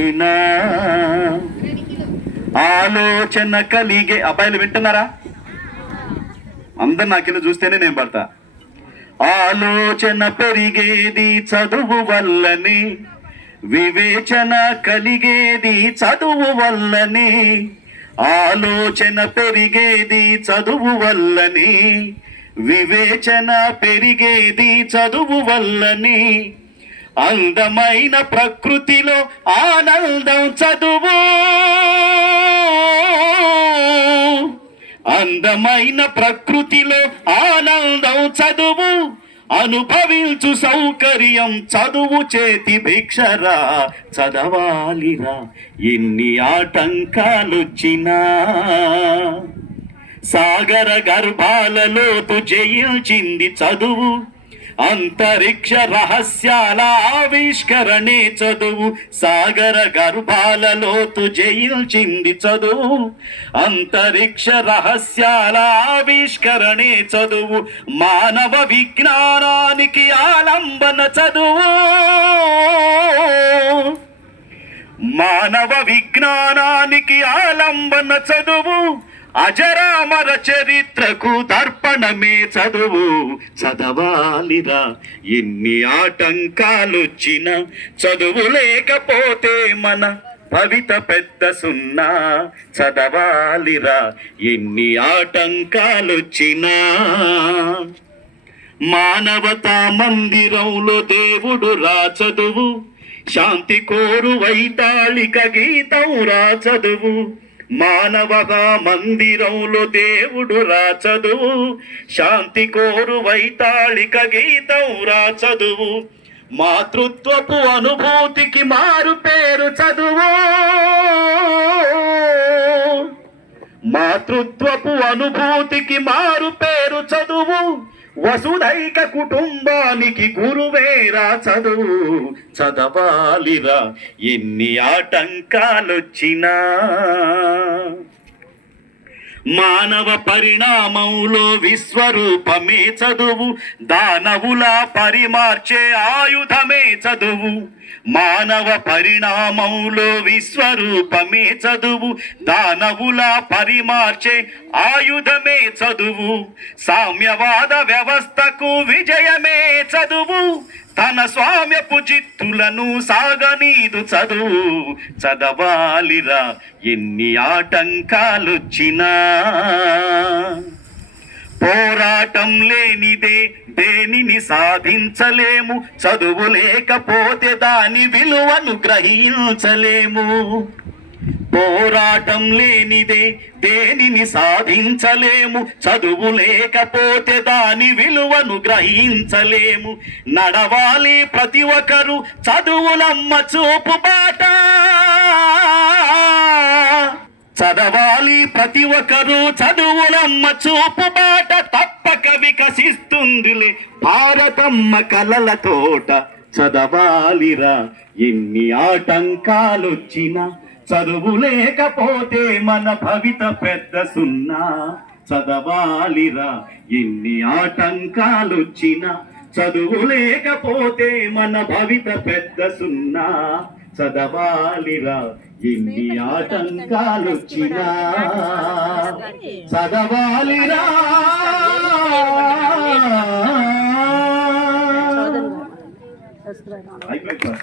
వచ్చిన ఆలోచన కలిగే. అబ్బాయిలు వింటున్నారా? అందరు నాకెళ్ళి చూస్తేనే నేను పడతా. ఆలోచన పెరిగేది చదువు వల్లనే, వివేచన కలిగేది చదువు వల్లనే. ఆలోచన పెరిగేది చదువు వల్లనే, వివేచన పెరిగేది చదువు వల్లనే. అందమైన ప్రకృతిలో ఆనందం చదువు, అందమైన ప్రకృతిలో ఆనందం చదువు. అనుభవించు సౌకర్యం చదువు చేతి భిక్షరా. చదవాలిరా ఎన్ని ఆటంకాలొచ్చినా, సాగర గర్భాలలోతు జయించింది చదువు. అంతరిక్ష రహస్యాల ఆవిష్కరణే చదువు. సాగర గర్భాలలోతు జయించింది చదువు. అంతరిక్ష రహస్యాల ఆవిష్కరణే చదువు. మానవ విజ్ఞానానికి ఆలంబన చదువు, మానవ విజ్ఞానానికి ఆలంబన చదువు. అజరామర చరిత్రకు దర్పణమే చదువు. చదవాలిరా ఎన్ని ఆటంకాలొచ్చిన, చదువు లేకపోతే మన భవిత పెద్ద సున్నా. చదవాలిరా ఎన్ని ఆటంకాలొచ్చినా. మానవతా మందిరంలో దేవుడు రా చదువు. శాంతి కోరు వైతాళిక గీతం రా చదువు. మానవగా మందిరంలో దేవుడు రా చదువు. శాంతి కోరు వైతాళిక గీతం రా చదువు. మాతృత్వపు అనుభూతికి మారు పేరు చదువు, మాతృత్వపు అనుభూతికి మారు పేరు చదువు. వసుధైక కుటుంబానికి గురువేరా చదువు. చదవాలిరా ఎన్ని ఆటంకాలొచ్చినా. మానవ పరిణామంలో విశ్వరూపమే చదువు. దానవుల పరిమార్చే ఆయుధమే చదువు. మానవ పరిణామంలో విశ్వరూపమే చదువు. దానవుల పరిమార్చే ఆయుధమే చదువు. సామ్యవాద వ్యవస్థకు విజయమే చదువు. తన స్వామ్యపు చిత్తులను సాగనీదు చదువు. చదవాలిరా ఎన్ని ఆటంకాలొచ్చినా. పోరాటం లేనిదే దేనిని సాధించలేము. చదువు లేకపోతే దాని విలువను గ్రహించలేము. పోరాటం లేనిదే దేనిని సాధించలేము. చదువు లేకపోతే దాని విలువను గ్రహించలేము. నడవాలి ప్రతి ఒక్కరు చదువులమ్మ చూపు బాట. చదవాలి ప్రతి ఒక్కరు చదువులమ్మ చూపు బాట. తప్పక వికసిస్తుందిలే భారతమ్మ కలల తోట. చదవాలిరా ఎన్ని ఆటంకాలొచ్చినా. చదువు లేకపోతే మన భవిత పెద్ద సున్నా. చదవాలిరా ఎన్ని ఆటంకాలొచ్చినా. చదువు లేకపోతే మన భవిత పెద్ద సున్నా. చదవాలిరా ఎన్ని ఆటంకాలొచ్చినా. చదవాలిరా. అయిపోయింది.